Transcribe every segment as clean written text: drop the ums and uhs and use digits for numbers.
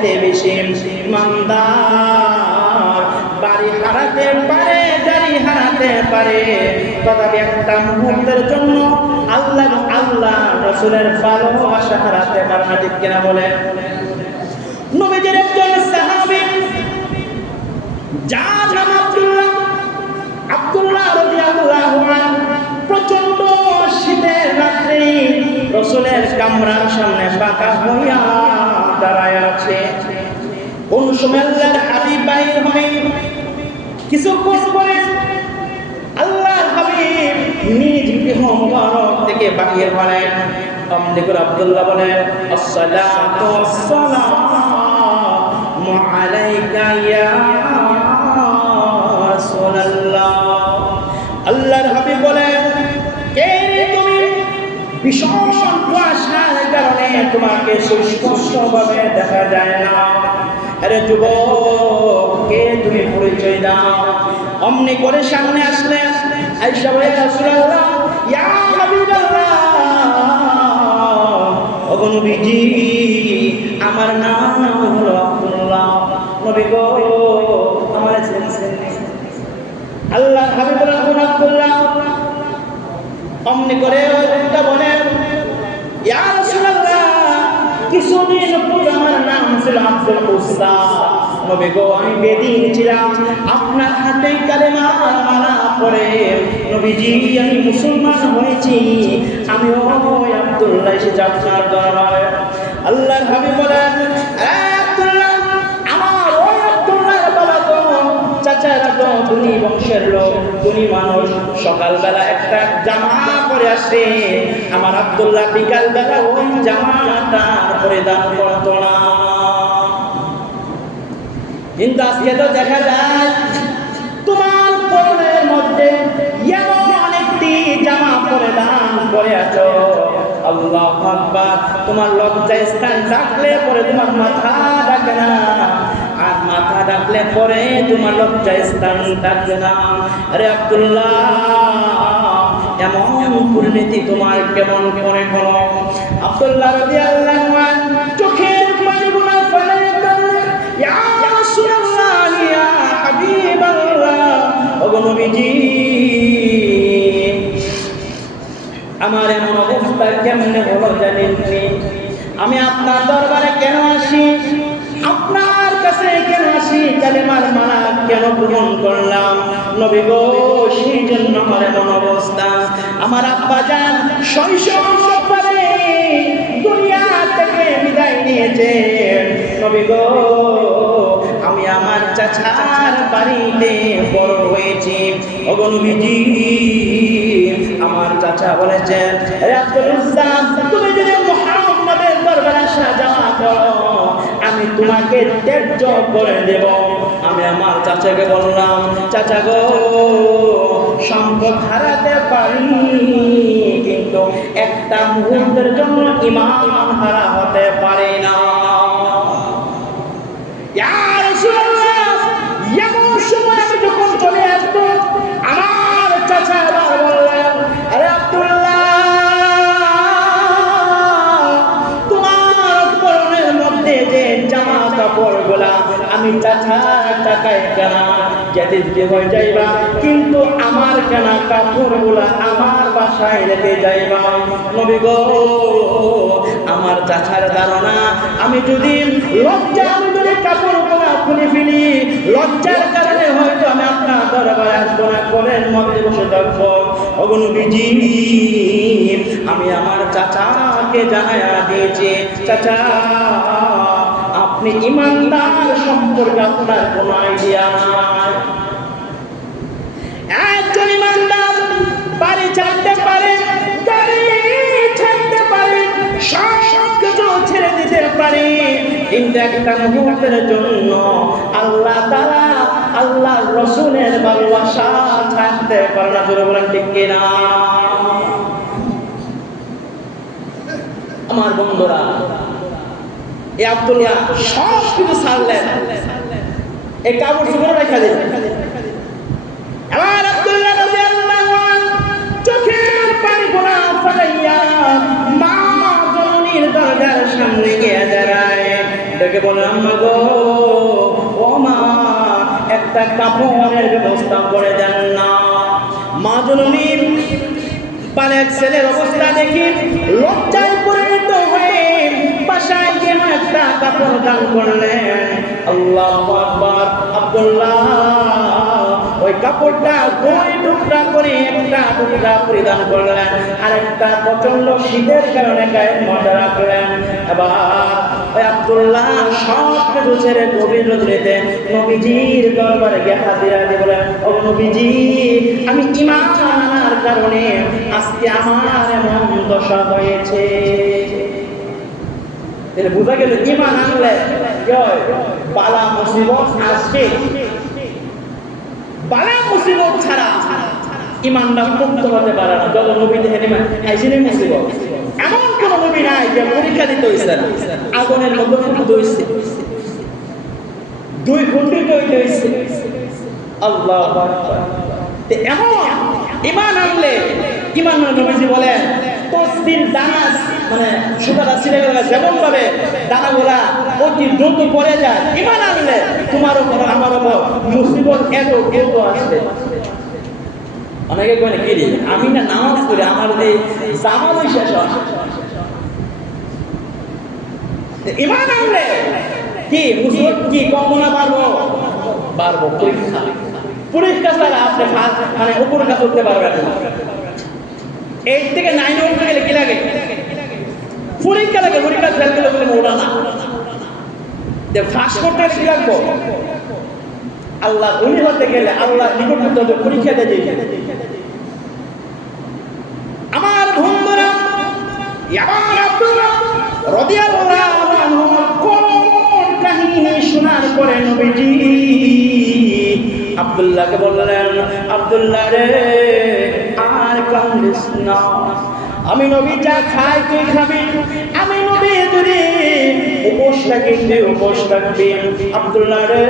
চাইতে বেশি ইমানদার। বাড়ি হারাতে পারে, গাড়ি হারাতে পারে, তথাপি একটা মুহূর্তের জন্য আল্লাহ রাসূলের ভালোবাসা হারাতে পারে না। ঠিক কিনা বলেন? নবীজির একজন সাহাবী যার নাম আব্দুল্লাহ রাদিয়াল্লাহু আনহু, প্রচন্ড শীতের রাত্রে রাসূলের কামরার সামনে বাঁকা হইয়া দাঁড়ায় আছে। কোন সময় আল্লাহর হাবিব বাইর হয়, কিছুক্ষণ পরে আল্লাহর হাবিব নিজ গৃহ মুবারক থেকে বাহির হলেন। অমনি করে আব্দুল্লাহ বলেন, আসসালাতু ওয়াসসালামু আলাইকা ইয়া রাসূলুল্লাহ। আল্লাহর হাবিব বলেন, কে তুমি? ভীষণ কুয়াশার কারণে তোমাকে সুস্পষ্টভাবে দেখা যায় না। আরে যুবক, কে তুমি? পরিচয় দাও। অমনি করে সামনে আসলেন, আয়েশা বলে, রাসূলুল্লাহ, ইয়া হাবিবাল্লাহ, ওগো নবীজি, আমার নাম হলো আব্দুল্লাহ। নবী গো, আমার ছেলে। আল্লাহর হাবিব বলেন, আব্দুল্লাহ। অমনি করে ওইটা বলেন, ইয়া রাসূলুল্লাহ, কিছুদিন পূর্বে আমার নাম ছিল আব্দুল উজ্জা। নবী গো, আমি বেদিন ছিলাম, আপনার হাতে কালেমা মালা পড়ে নবীজি আমি মুসলমান হয়েছি। আমি ওই আব্দুল্লাহ এসেছি আপনার দরবারে। আল্লাহর হাবিব বলেন, আব্দুল্লাহ, আমার ওই আব্দুল্লাহর বাবা তো চাচারা তো ধনী বংশের লোক, ধনী মানুষ। সকালবেলা একটা জামা পরে আসে, আমার আব্দুল্লাহ বিকালবেলা ওই জামাটা পরিধান করত না। কিন্তু আজকে তো দেখা যায় তোমার পরনের মধ্যে এমন একটি জামা পরিধান করে আছো, আল্লাহু আকবার, তোমার লজ্জায় স্থান ডাকলে পরে তোমার মাথা ডাকে না, আর মাথা ডাকলে পরে তোমার লজ্জায় স্থান ডাকে না। আরে আব্দুল্লাহ, এমন পরিণতি তোমার কেমন করে হলো? আব্দুল্লাহ রাদিয়াল্লাহু আনহু চোখের পানিগুলো ফেলে দিলেন, ইয়া রাসূলুল্লাহ, ইয়া হাবিবাল্লাহ, ওগো নবীজি, আমার এমন অবস্থা কেমনে হলো জানেন? আমি আপনার দরবারে কেন আসি, আপনার কাছে কেন আসি, কালেমার মালা কেন গ্রহণ করলাম? নবী গো, সেই জন্য আমার এমন অবস্থা। আমার আব্বা জান শৈশবে দুনিয়া থেকে বিদায় নিয়েছে। নবী গো, আমি আমার চাচার বাড়িতে বড় হয়েছি। ওগো নবীজি, আমার চাচা বলেছেন, হে আব্দুল উজ্জা, তুমি যদি মুহাম্মাদের দরবারে আসা যাওয়া করো, আমি তোমাকে ত্যায্য করে দেব। আমি আমার চাচাকে বললাম, চাচা গো, সম্পদ হারাতে পারি, কিন্তু একটা মুহূর্তের জন্য ঈমান হারা হতে পারে না। ইয়া রাসূলুল্লাহ, এমন সময় আমি যখন চলে আসবো, আমার চাচা আবার বললেন, আরে আব্দুল্লাহ, তোমার পরনের মধ্যে যে জামা কাপড়গুলা আমি চাচার টাকায় কেনা, যেদিকে হয়ে যাইবা, কিন্তু আমার কেনা কাপড়গুলা আমার বাসায় রেখে যাইবা। নবী গো, আমার চাচার ধারণা, আমি যদি কাপড়গুলা খুলে ফেলি, লজ্জার কারণে হয়তো আমি আপনার দরবারে আসবো না, কোলের মধ্যে বসে থাকবো। ওগো নবীজি, আমি আমার চাচাকে জানায়া দিয়েছি, চাচা, আপনি ইমানদার সম্পর্কে আপনার কোনো আইডিয়া নাই। একজন ইমানদার বাড়ি ছাড়তে পারে, গাড়ি ছাড়তে পারে, সব কিছু ছেড়ে দিতে পারে, কিন্তু একটা মুহূর্তের জন্য আল্লাহ তাআলা, আল্লাহ রাসূলের ভালোবাসা ছাড়তে পারে না। জোরে বলেন ঠিক কিনা? আমার বন্ধুরা, এই আব্দুল্লাহ সব কিছু ছাড়লেন, এই কাপড় চোপড় রেখে দিলেন। আমার আব্দুল্লাহ রাদিয়াল্লাহু আনহু চোখের পানিগুলো ফেলাইয়া মা জননীর দরজার সামনে গিয়ে দাঁড়ায়। ডেকে বলে আম্মা গো, ও মা, একটা কাপড়ের ব্যবস্থা করে দেন না। মা জননী বালেক ছেলের অবস্থা দেখি লজ্জায় পরিণত হয়ে বাসায় গিয়ে একটা কাপড় দান করলেন। আল্লাহু আকবার। আব্দুল্লাহ ওই কাপড়টা দুই টুকরা করে একটা টুকরা পরিধান করলেন, আর একটা প্রচন্ড শীতের কারণে গায়ে মজা রাখলেন। এবার ওই আব্দুল্লাহ সব কিছু ছেড়ে গভীর রজনীতে নবীজির দরবারে গিয়ে হাজিরা দিয়ে বলেন, ও নবীজি, আমি ঈমান আনার কারণে আজকে আমার এমন দশা হয়েছে। তাহলে বুঝা গেল ঈমান আনলে বালা মুসিবত আসবে, বালা মুসিবত ছাড়া ঈমানটা মুক্ত হতে পারে না। যত নবী দেখেন ঈমান হাইজিনে মুসিবত, এমন কোন নবী নাই যে পরীক্ষা দিতে হয়েছে না, আগুনের মধ্যে ফুটতে হয়েছে, দুই খণ্ডিত হইতে হয়েছে। আল্লাহু আকবার। এমন ঈমান আনলে, ঈমান নবীজি বলেন তসবির দানা মানে সুতাটা ছিঁড়ে গেলে যেমন ভাবে দানাগুলা অতি দ্রুত পড়ে যায়, ঈমান আনলে তোমার উপর আমার উপর মুসিবত এত দ্রুত আসবে। অনেকে কয় কি রে, আমি না নামাজ পড়ি, আমার যে জামালই শেষ হয়। ঈমান আনলে কি মুসিবত কি কম না পারবো, পারবো। পরীক্ষা ছাড়া আপনি মানে উপর কাজ করতে পারবেন না। 8 থেকে 9 উঠতে গেলে কি লাগে? পরীক্ষা লাগে। পরীক্ষা ফেল দিলে বলে ওটা না, ফাঁস করতে কি লাগবো? আল্লাহ ধনী হতে গেলে আল্লাহ নিকট হতে পরীক্ষা দিয়ে দিয়েছে। আমার বন্ধুরা, ইয়ামান আব্দুল্লাহ রাদিয়াল্লাহু আনহু কোন কাহিনী শোনার পরে নবীজি আব্দুল্লাহকে বললেন, আব্দুল্লাহ রে, আর কান্দিস না, আমি নবী যা খাই তুই খাবি, আমি নবী যদি উপোস থাকি তুই উপোস থাকবি। আব্দুল্লাহ রে,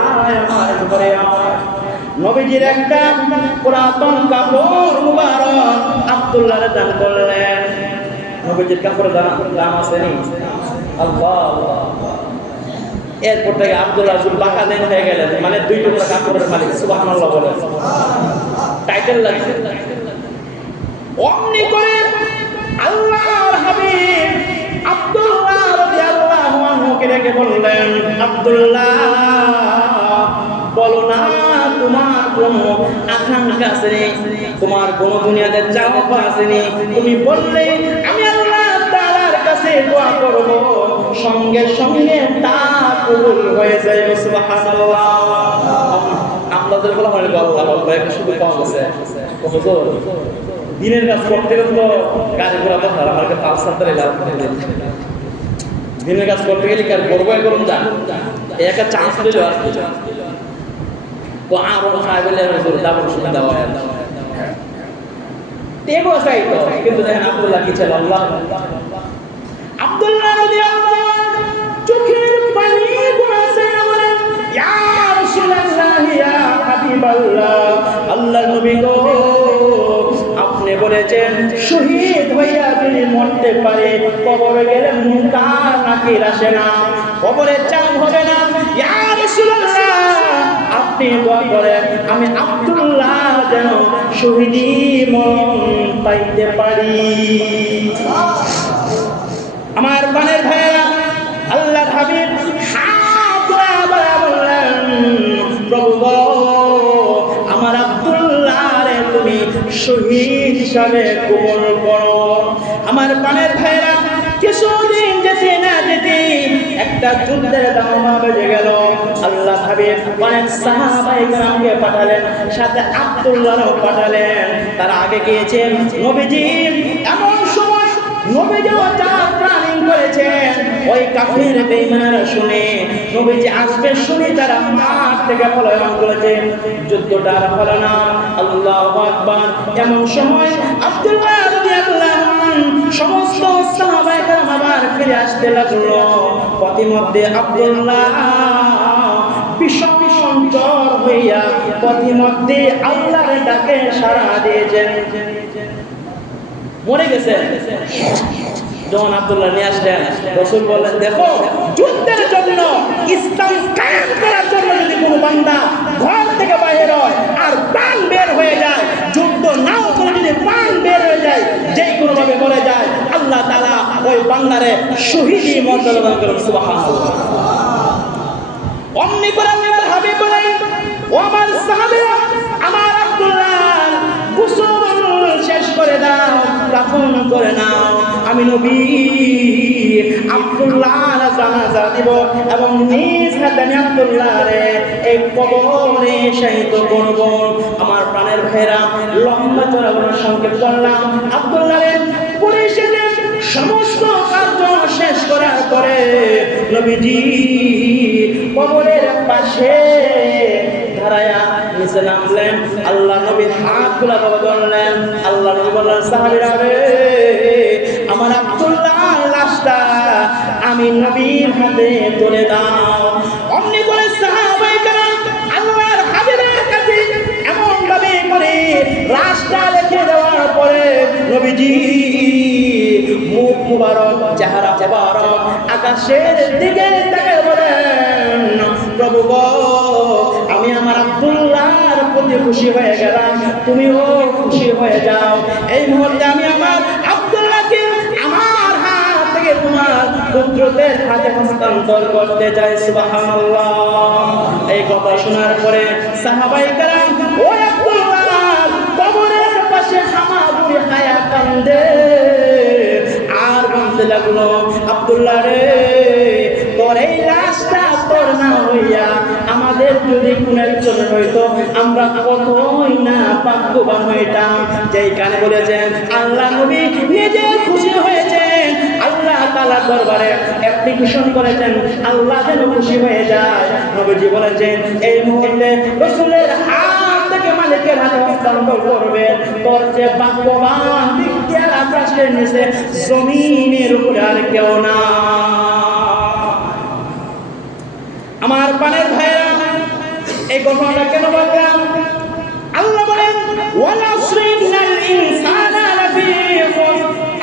আয় আমার ঘরে আয়। নবীজির একটা পুরাতন কাপড় মুবারক আব্দুল্লাহরে দান করলেন। নবীজির কাপড়ের দাম আছে নি? আল্লাহ। এরপর থেকে আব্দুল্লাহ বাঁকা দেন হয়ে গেলেন, মানে 2 টুকরা কাপড়ের মালিক। সুবহানাল্লাহ বলেন, টাইটেল লাগছে। অমনি করে আল্লাহর হাবিব আব্দুল্লাহ রাদিয়াল্লাহু আনহুকে ডেকে বললেন, আব্দুল্লাহ বলো না, তোমার কোন আকাঙ্ক্ষা আছে নি? তোমার কোন দুনিয়াতে চাওয়া আছে নি? তুমি বললে আমি আল্লাহ তাআলার কাছে দোয়া করব, সঙ্গে সঙ্গে তা কবুল হয়ে যায়। সুবহানাল্লাহ। আমাদের বলা হয় আল্লাহ বলবে শুধু পাওয়া গেছে হুজুর দিনের কাজ করতে গেলে তো গাড়ি ঘোড়া দরকার, আমাকে পালসার ধরে লাভ করে দেন। দিনের কাজ করতে গেলে কার গর্বই করুন যান, এই একটা চান্স দিল আর কি ও আরো খাই বলে হুজুর দাবর শুনে দেওয়া হয় তেগো চাই তো। কিন্তু দেখেন আব্দুল্লাহ কি ছিল, আল্লাহ আব্দুল্লাহ রাদিয়াল্লাহু আনহু চোখের পানি পড়ছে, বলেন ইয়া রাসূলুল্লাহ ইয়া হাবিবাল্লাহ, আল্লাহর নবী গো, আপনি বলেছেন শহীদ হইয়া যদি মরতে পারে কবরে গেলে মুনকার নাকির আসে না, কবরে চাপ হবে না। ইয়া রাসূলুল্লাহ, আপনি দোয়া করেন আমি আব্দুল্লাহ যেন শহীদি মরণ পাইতে পারি। আমার বানের ভাইয়েরা, আল্লাহ হাবিব হাত বললেন, প্রভু গো, আমার আব্দুল্লাহ রে তুমি শহীদ হিসাবে কবুল করো। আমার বানের ভাইয়েরা, কিছুদিন যেতে না যেতে একটা যুদ্ধের দামামা বেজে গেল। আল্লাহ হাবিব অনেক সাহাবায়ে কেরামকে পাঠালেন, সাথে আব্দুল্লাহও পাঠালেন। তারা আগে গিয়েছেন। নবীজি এমন সময় নবীজি প্ল্যানিং করেছেন, ওই কাফির বেঈমানরা শুনে নবীজি আসবে শুনে তারা মাঠ থেকে পলায়ন করেছে। যুদ্ধটা আর হলো না। আল্লাহু আকবার। এমন সময় আব্দুল্লাহ রাদিয়াল্লাহু আনহু সমস্ত সাহাবায়ে কেরাম আবার ফিরে আসতে লাগলো। পথিমধ্যে আব্দুল্লাহ ভীষণ জ্বর হইয়া পথিমধ্যে আল্লাহর ডাকে সাড়া দিয়েছেন, মরে গেছে। যখন আব্দুল্লাহ নিয়ে আসলেন, রাসূল বললেন, দেখো যুদ্ধের জন্য, ইসলাম কায়েম করার জন্য যদি কোনো বান্দা ঘর থেকে বাইরে হয় আর প্রাণ বের হয়ে যায়, যুদ্ধ নাও করে যদি প্রাণ বের হয়ে যায়, যেই কোনো ভাবে মরে যায়, আল্লাহ তাআলা ওই বান্দারে শহীদি মর্যাদা দান করেন। সুবহানাল্লাহ। অমনি করে আল্লাহর হাবিব বলেন, ও আমার সাহাবীরা, আমার আব্দুল্লাহ গোসল শেষ করে দাও, দাফন করে নাও। আমি নবী আব্দুল্লাহর জানাজা দিব এবং নিজ হাতে আমি আব্দুল্লাহরে এই কবরে শাহিদ করব। আমার প্রাণের ভাইরা, লম্বা চড়া বড় সংকেত করলাম। আব্দুল্লাহরে পুলিশে সমস্ত কার্য শেষ করার পরে নবীজি কবরের পাশে দাঁড়ায়া নিচে নামলেন। আল্লাহ নবী হাত খোলা ধরলেন। আল্লাহ নবী বললেন, সাহাবীরা রে, আমার আব্দুল্লাহর লাশটা আমি নবীর হাতে তুলে দাও। অমনি করে সাহাবায়ে কেরাম আল্লাহর হাবিবের কাছে এমন ভাবে করে লাশটা রেখে দেওয়ার পরে নবীজি মুখ মুবারক, চেহারা মুবারক আকাশের দিকে তাকিয়ে বলেন, প্রভু গো, আমি আমার আব্দুল্লাহর প্রতি খুশি হয়ে গেলাম, তুমিও খুশি হয়ে যাও। এই মুহূর্তে আমি আমার আব্দুল্লাহকে আমার হাত থেকে তোমার পুত্রদের হাতে হস্তান্তর করতে চাই। সুবহানাল্লাহ। এই কথা শোনার পরে সাহাবায়ে কেরাম ওই আব্দুল্লাহর কবরের পাশে হামাগুড়ি খায়া কান্দে আর বলতে লাগলো, আব্দুল্লাহ রে, তোর এই লাশটা তোর না হইয়া আমাদের যদি কোনো একজন হইতো, আমরা কতই না ভাগ্যবান হইতাম। যেই কানে বলেছেন আল্লাহ নবী নিজে খুশি হয়েছেন, আল্লাহ তাআলার দরবারে অ্যাপ্লিকেশন করেছেন, আল্লাহ যেন খুশি হয়ে যায়। নবীজি বলেছেন, এই মুহূর্তে রাসূলের হাত থেকে মালিকের হাতে হস্তান্তর করবে, তোর যে ভাগ্যবান বিদ্যার আকাশের নিচে জমিনের উপরে আর কেউ না। আমার পানের ভাইরা, এই ঘটনাটা কেন বললাম? আল্লাহ বলেন, ওয়ালা শ্রীনাল ইনসানা লাফি খুসর।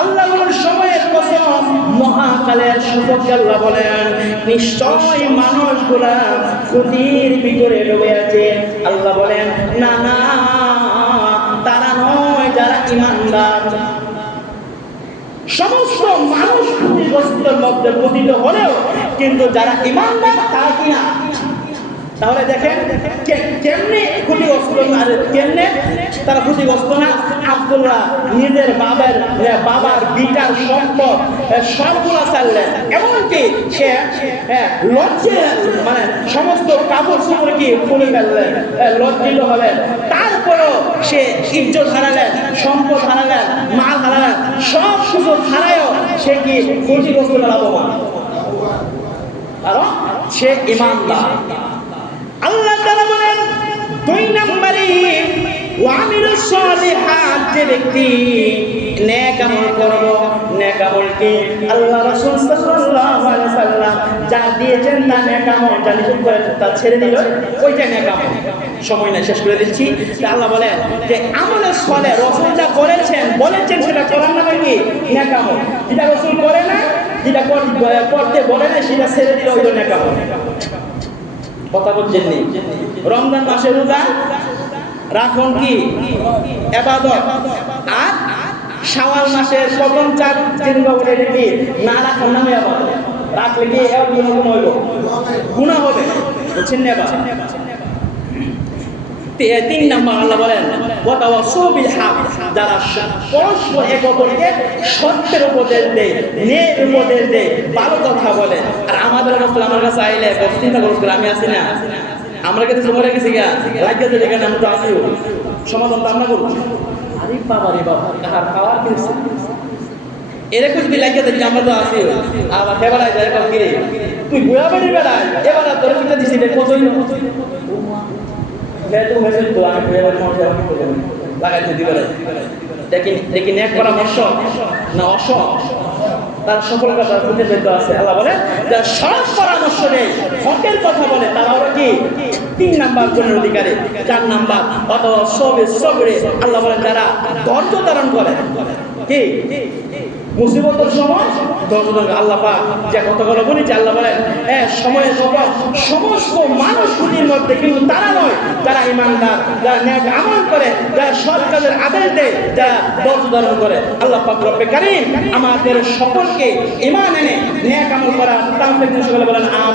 আল্লাহ বলেন, সময়ের কসম, মহাকালের শপথ আল্লাহ বলেন, নিশ্চয় মানুষগুলা ক্ষতির ভিতরে ডুবে আছে। আল্লাহ বলেন, না না, তারা নয় যারা ঈমানদার। সমস্ত মানুষ ক্ষতিগ্রস্তের মধ্যে পতিত হলেও কিন্তু যারা ঈমানদার তারা কিনা। তাহলে দেখেন কেমনে ক্ষতিগ্রস্ত, কেমনে তারা ক্ষতিগ্রস্ত না? আব্দুল্লাহ নিজের বাবার বিটার সম্পদ সবগুলা চাললেন, এমনকি সে লজ্জে মানে সমস্ত কাপড় চোপড় কি খুলে ফেললেন, লজ্জিত হলেন। তারপরও সে ইজ্জত হারালেন, সম্পদ হারালেন, মাল হারালেন, সব সুযোগ হারায়ও সে কি ক্ষতিগ্রস্ত লাভবান, কারণ সে ঈমানদার। আল্লাহ তাআলা বলেন, দুই নম্বরে ওয়ামিলুস সালিহাত, যে ব্যক্তি নেক আমল করব, নেক আমল কি আল্লাহ রাসূল সাল্লাল্লাহু আলাইহি সাল্লাম যা দিয়েছেন তা নেক আমল, যা নিষেধ করেছেন তা ছেড়ে দিল, ওইটা নেক আমল। সময় না, শেষ করে দিচ্ছি। আল্লাহ বলেন যে আমলে সালেহ রাসূল যা করেছেন বলেছেন সেটা করার নামে কি নেক আমল। যেটা রাসূল করে না, যেটা করতে বলে না, সেটা ছেড়ে দিল, ওইটা নেক আমল। কথা বলছেন নি? রমজান মাসে রোজা রাখুন কি ইবাদত, আর শাওয়াল মাসের প্রথম 4 দিন বলে কি না রাখার নামে ইবাদত। রাখলে কি গুনাহ হবে, বুঝছেন না? এবার 3 নম্বর আল্লাহ বলেন, ওয়াতাওয়াসাউ বিল হক, যারা পরস্পর একে অপরকে সত্যের উপদেশ দেয়, ন্যায়ের উপদেশ দেয়, ভালো কথা বলে। আর আমাদের রাসূল আমার কাছে আইলে চিন্তা করছিল, আমি আছি না, আমরা কাছে মরে গেছি গা, রাজ্যতে যেখানে আমরা আছি, সমাধান তো আমরা করব। আরে বাবা রে বাবা, কার খাওয়ার কিছু এরকম যদি লাগিয়ে দেখি আমরা তো আছি, আবার বেড়ায় যায় কি রে, তুই বুয়া বাড়ি বেড়ায়, এবার তোর পিতা দিছি কতই লাগাইতে দিবে দেখি নেক পরামর্শ না অসৎ, তার সফলতা তার খুঁজে পেতে আছে। আল্লাহ বলে যারা সৎ পরামর্শ নেই, হকের কথা বলে, তারা হলো কি 3 নাম্বার গুণের অধিকারী। 4 নাম্বার অথবা সবে সবরে, আল্লাহ বলেন যারা ধৈর্য ধারণ করে, কি মুসিবতের সময় ধৈর্য ধরে আল্লাহ পাক যে কথাগুলো বলেছে আল্লাহ বলেন সময়ের সময় সমস্ত মানুষ ক্ষতির মধ্যে কিন্তু তারা নয় যারা ইমানদার, যারা ন্যায় আমল করে, যারা সৎ কাজের আদেশ দেয়, যারা ধৈর্য ধারণ করে। আল্লাহ পাক রব্বে কারীম আমাদের সকলকে ঈমান এনে ন্যায় আমল করা তৌফিক দান করুন। বলেন আমিন।